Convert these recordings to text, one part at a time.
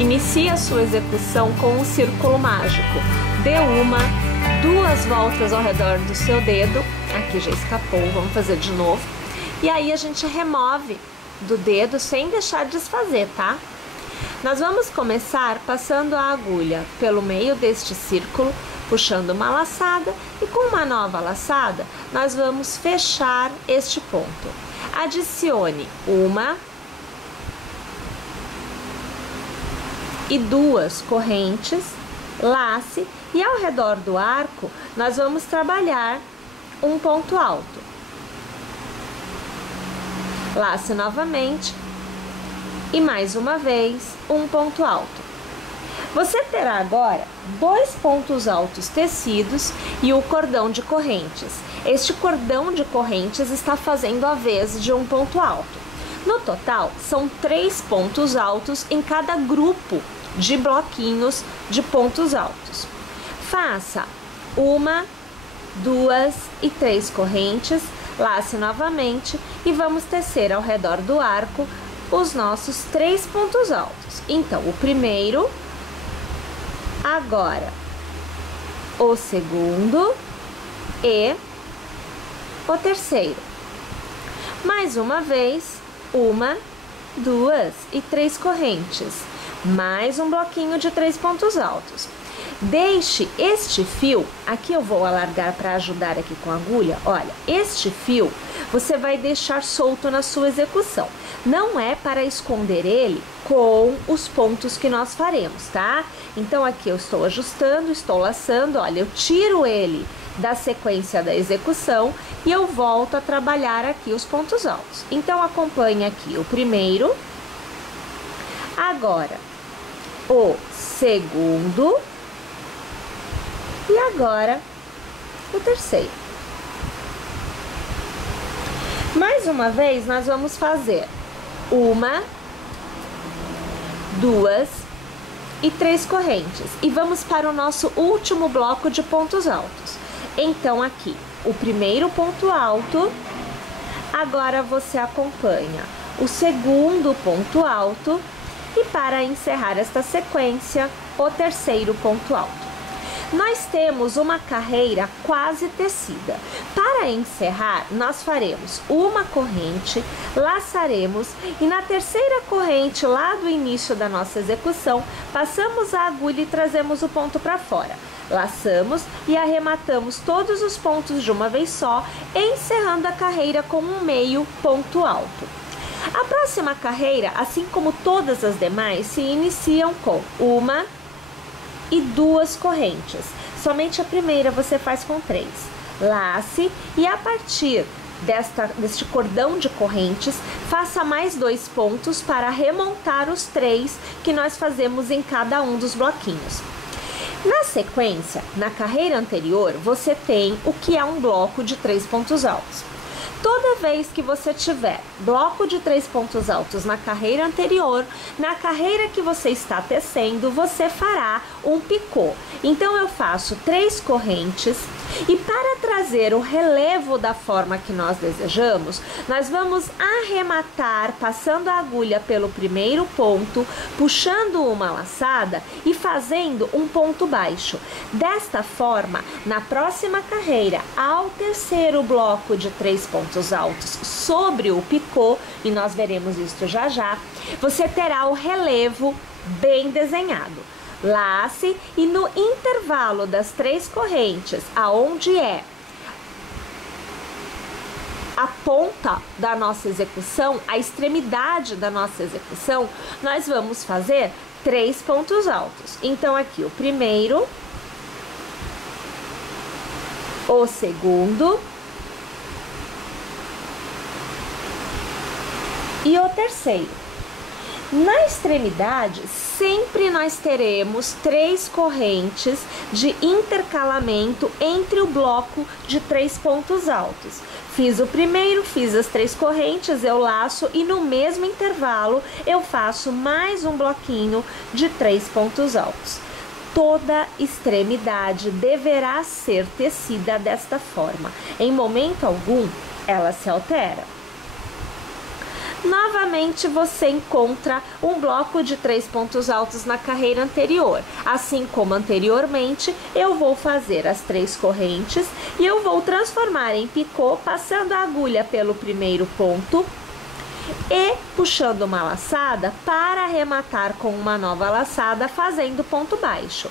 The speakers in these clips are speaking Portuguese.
Inicie a sua execução com um círculo mágico. Dê uma, duas voltas ao redor do seu dedo. Aqui já escapou, vamos fazer de novo. E aí a gente remove do dedo sem deixar de desfazer, tá? Nós vamos começar passando a agulha pelo meio deste círculo, puxando uma laçada, e com uma nova laçada nós vamos fechar este ponto. Adicione uma e duas correntes, lace, e ao redor do arco nós vamos trabalhar um ponto alto. Lace novamente e mais uma vez um ponto alto. Você terá agora dois pontos altos tecidos e o cordão de correntes. Este cordão de correntes está fazendo a vez de um ponto alto. No total, são 3 pontos altos em cada grupo de bloquinhos de pontos altos. Faça uma, duas e 3 correntes, lace novamente e vamos tecer ao redor do arco os nossos 3 pontos altos. Então, o primeiro, agora o segundo e o terceiro. Mais uma vez, uma, duas e 3 correntes. Mais um bloquinho de 3 pontos altos. Deixe este fio, aqui eu vou alargar para ajudar aqui com a agulha, olha, este fio você vai deixar solto na sua execução. Não é para esconder ele com os pontos que nós faremos, tá? Então aqui eu estou ajustando, estou laçando, olha, eu tiro ele da sequência da execução e eu volto a trabalhar aqui os pontos altos. Então acompanhe aqui o primeiro, agora o segundo e agora o terceiro. Mais uma vez nós vamos fazer uma, duas e 3 correntes e vamos para o nosso último bloco de pontos altos. Então aqui o primeiro ponto alto, agora você acompanha o segundo ponto alto e para encerrar esta sequência, o terceiro ponto alto. Nós temos uma carreira quase tecida. Para encerrar, nós faremos uma corrente, laçaremos e na terceira corrente, lá do início da nossa execução, passamos a agulha e trazemos o ponto para fora. Laçamos e arrematamos todos os pontos de uma vez só, encerrando a carreira com um meio ponto alto. A próxima carreira, assim como todas as demais, se iniciam com uma e 2 correntes. Somente a primeira você faz com 3. Lace e a partir deste cordão de correntes, faça mais 2 pontos para remontar os 3 que nós fazemos em cada um dos bloquinhos. Na sequência, na carreira anterior, você tem o que é um bloco de 3 pontos altos. Toda vez que você tiver bloco de 3 pontos altos na carreira anterior, na carreira que você está tecendo, você fará um picô. Então, eu faço 3 correntes e para trazer o relevo da forma que nós desejamos, nós vamos arrematar passando a agulha pelo primeiro ponto, puxando uma laçada e fazendo um ponto baixo. Desta forma, na próxima carreira, ao tecer o bloco de 3 pontos altos sobre o picô, e nós veremos isso já já, você terá o relevo bem desenhado. Lace e no intervalo das 3 correntes, aonde é a ponta da nossa execução, a extremidade da nossa execução, nós vamos fazer 3 pontos altos. Então, aqui o primeiro, o segundo e o terceiro. Na extremidade, sempre nós teremos 3 correntes de intercalamento entre o bloco de 3 pontos altos. Fiz o primeiro, fiz as 3 correntes, eu laço e no mesmo intervalo eu faço mais um bloquinho de 3 pontos altos. Toda extremidade deverá ser tecida desta forma. Em momento algum, ela se altera. Novamente você encontra um bloco de 3 pontos altos na carreira anterior. Assim como anteriormente, eu vou fazer as 3 correntes e eu vou transformar em picô, passando a agulha pelo primeiro ponto e puxando uma laçada para arrematar com uma nova laçada, fazendo ponto baixo.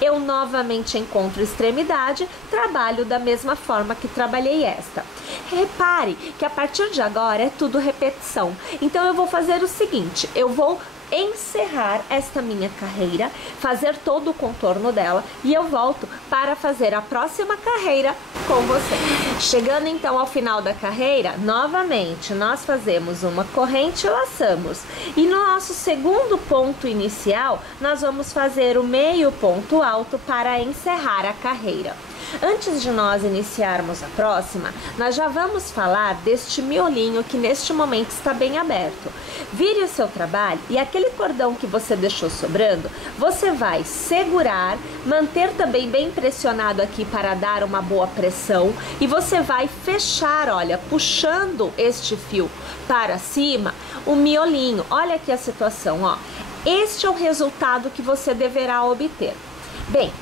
Eu novamente encontro extremidade, trabalho da mesma forma que trabalhei esta. Repare que a partir de agora é tudo repetição. Então eu vou fazer o seguinte, eu vou encerrar esta minha carreira, fazer todo o contorno dela e eu volto para fazer a próxima carreira com vocês. Chegando então ao final da carreira, novamente nós fazemos uma corrente e laçamos. E no nosso segundo ponto inicial, nós vamos fazer o meio ponto alto para encerrar a carreira. Antes de nós iniciarmos a próxima, nós já vamos falar deste miolinho que neste momento está bem aberto. Vire o seu trabalho e aquele cordão que você deixou sobrando, você vai segurar, manter também bem pressionado aqui para dar uma boa pressão e você vai fechar, olha, puxando este fio para cima, o miolinho. Olha aqui a situação, ó. Este é o resultado que você deverá obter. Bem,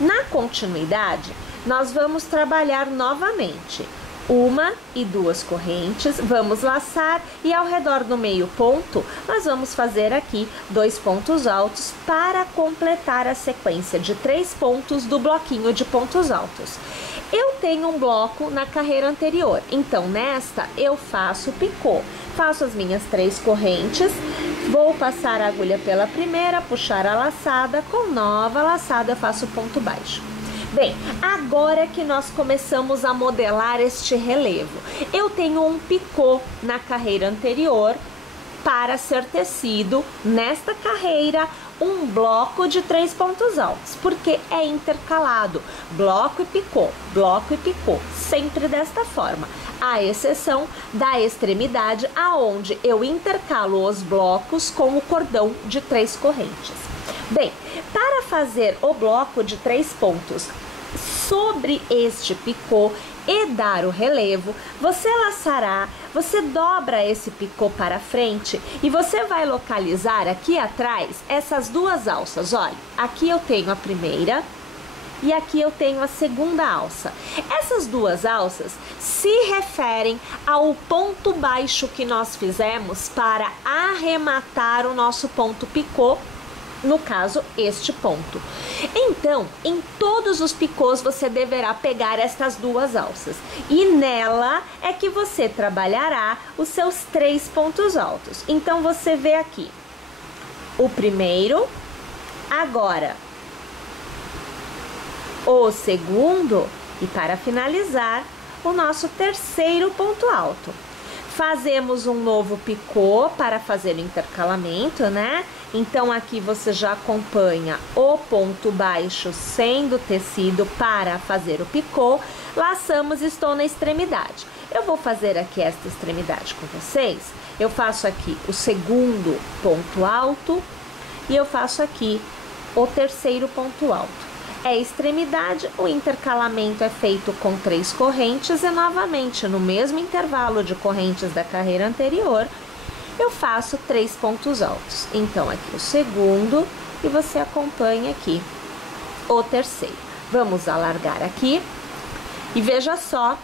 na continuidade, nós vamos trabalhar novamente 1 e 2 correntes, vamos laçar e ao redor do meio ponto nós vamos fazer aqui 2 pontos altos para completar a sequência de 3 pontos do bloquinho de pontos altos. Eu tenho um bloco na carreira anterior, então nesta eu faço picô, faço as minhas 3 correntes, vou passar a agulha pela primeira, puxar a laçada, com nova laçada eu faço ponto baixo. Bem, agora que nós começamos a modelar este relevo, eu tenho um picô na carreira anterior para ser tecido nesta carreira um bloco de 3 pontos altos, porque é intercalado, bloco e picô, sempre desta forma, à exceção da extremidade, aonde eu intercalo os blocos com o cordão de 3 correntes. Bem, para fazer o bloco de 3 pontos sobre este picô e dar o relevo, você laçará, você dobra esse picô para frente e você vai localizar aqui atrás essas 2 alças. Olha, aqui eu tenho a primeira e aqui eu tenho a segunda alça. Essas 2 alças se referem ao ponto baixo que nós fizemos para arrematar o nosso ponto picô, no caso, este ponto. Então, em todos os picôs você deverá pegar estas 2 alças e nela é que você trabalhará os seus 3 pontos altos. Então, você vê aqui o primeiro, agora o segundo e para finalizar, o nosso terceiro ponto alto. Fazemos um novo picô para fazer o intercalamento, né? Então aqui você já acompanha o ponto baixo sendo tecido para fazer o picô. Laçamos e estou na extremidade. Eu vou fazer aqui esta extremidade com vocês. Eu faço aqui o segundo ponto alto e eu faço aqui o terceiro ponto alto. É extremidade, o intercalamento é feito com 3 correntes e novamente no mesmo intervalo de correntes da carreira anterior, eu faço 3 pontos altos. Então aqui o segundo e você acompanha aqui o terceiro. Vamos alargar aqui e veja só,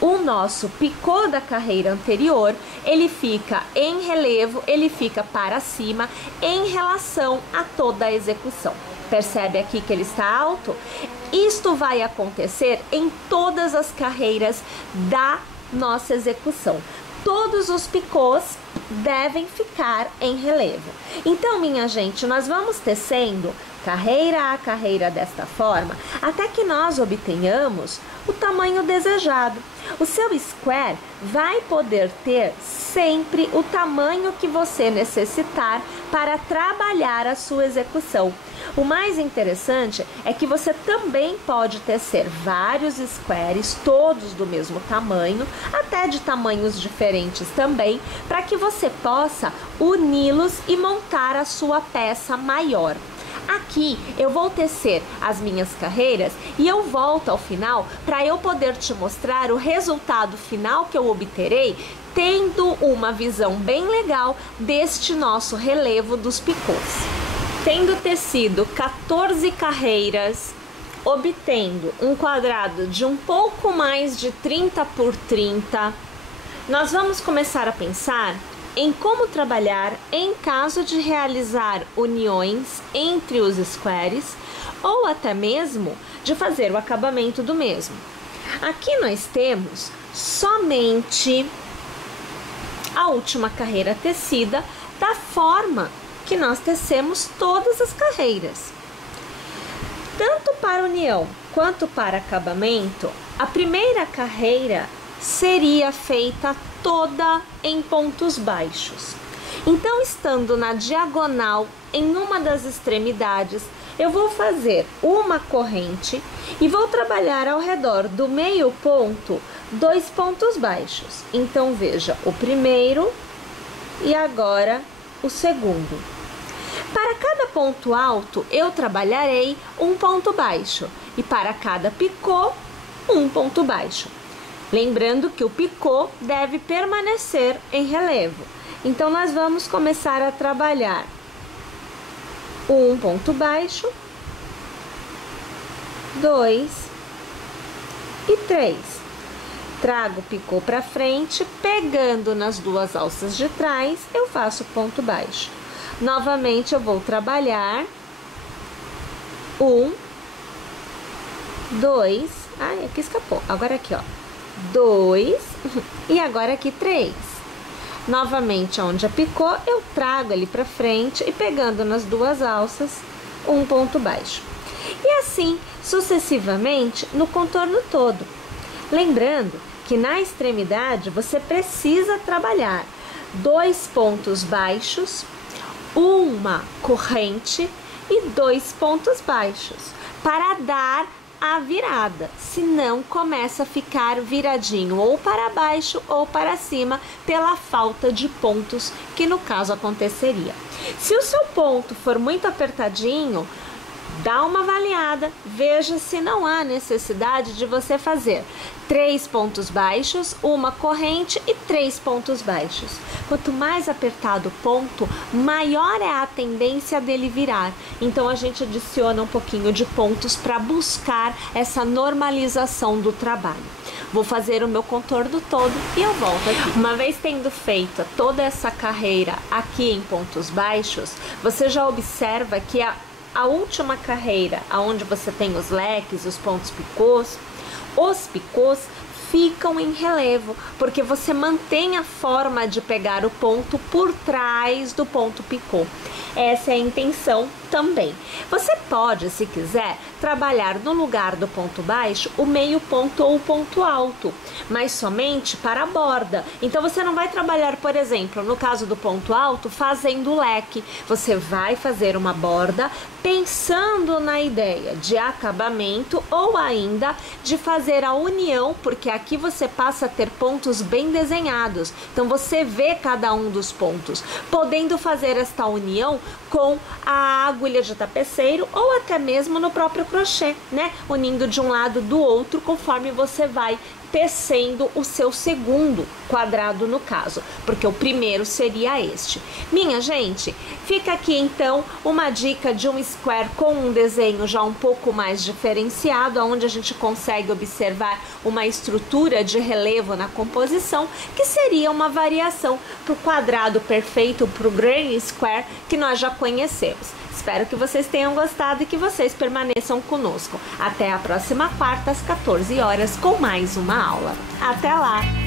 o nosso picô da carreira anterior, ele fica em relevo, ele fica para cima em relação a toda a execução. Percebe aqui que ele está alto? Isto vai acontecer em todas as carreiras da nossa execução. Todos os picôs devem ficar em relevo. Então, minha gente, nós vamos tecendo carreira a carreira desta forma, até que nós obtenhamos o tamanho desejado. O seu square vai poder ter sempre o tamanho que você necessitar para trabalhar a sua execução. O mais interessante é que você também pode tecer vários squares, todos do mesmo tamanho, até de tamanhos diferentes também, para que você possa uni-los e montar a sua peça maior. Aqui eu vou tecer as minhas carreiras e eu volto ao final para eu poder te mostrar o resultado final que eu obterei, tendo uma visão bem legal deste nosso relevo dos picôs. Tendo tecido 14 carreiras, obtendo um quadrado de um pouco mais de 30 por 30, nós vamos começar a pensar em como trabalhar em caso de realizar uniões entre os squares ou até mesmo de fazer o acabamento do mesmo. Aqui nós temos somente a última carreira tecida da forma que nós tecemos todas as carreiras. Tanto para união quanto para acabamento, a primeira carreira seria feita toda em pontos baixos. Então, estando na diagonal, em uma das extremidades, eu vou fazer uma corrente e vou trabalhar ao redor do meio ponto 2 pontos baixos. Então, veja o primeiro e agora o segundo. Para cada ponto alto, eu trabalharei um ponto baixo e para cada picô, um ponto baixo. Lembrando que o picô deve permanecer em relevo. Então, nós vamos começar a trabalhar um ponto baixo, 2 e 3. Trago o picô para frente, pegando nas duas alças de trás, eu faço ponto baixo. Novamente, eu vou trabalhar 1, 2, ai, aqui escapou, agora aqui, ó. 2 e agora aqui 3. Novamente, onde a picô, eu trago ele para frente e pegando nas duas alças, um ponto baixo. E assim, sucessivamente, no contorno todo. Lembrando que na extremidade, você precisa trabalhar 2 pontos baixos, uma corrente e 2 pontos baixos, para dar a virada, senão começa a ficar viradinho ou para baixo ou para cima pela falta de pontos que no caso aconteceria. Se o seu ponto for muito apertadinho, dá uma avaliada, veja se não há necessidade de você fazer 3 pontos baixos, uma corrente e 3 pontos baixos. Quanto mais apertado o ponto, maior é a tendência dele virar. Então a gente adiciona um pouquinho de pontos para buscar essa normalização do trabalho. Vou fazer o meu contorno todo e eu volto aqui. Uma vez tendo feito toda essa carreira aqui em pontos baixos, você já observa que a última carreira, aonde você tem os leques, os pontos picôs, os picôs ficam em relevo, porque você mantém a forma de pegar o ponto por trás do ponto picô. Essa é a intenção também. Você pode, se quiser, trabalhar no lugar do ponto baixo o meio ponto ou o ponto alto, mas somente para a borda. Então você não vai trabalhar, por exemplo, no caso do ponto alto, fazendo leque. Você vai fazer uma borda pensando na ideia de acabamento ou ainda de fazer a união, porque aqui você passa a ter pontos bem desenhados. Então você vê cada um dos pontos, podendo fazer esta união com a agulha de tapeceiro ou até mesmo no próprio crochê, né? Unindo de um lado do outro conforme você vai tecendo o seu segundo quadrado no caso, porque o primeiro seria este. Minha gente, fica aqui então uma dica de um square com um desenho já um pouco mais diferenciado, onde a gente consegue observar uma estrutura de relevo na composição, que seria uma variação para o quadrado perfeito, para o granny square que nós já conhecemos. Espero que vocês tenham gostado e que vocês permaneçam conosco. Até a próxima quarta, às 14 horas, com mais uma aula. Até lá!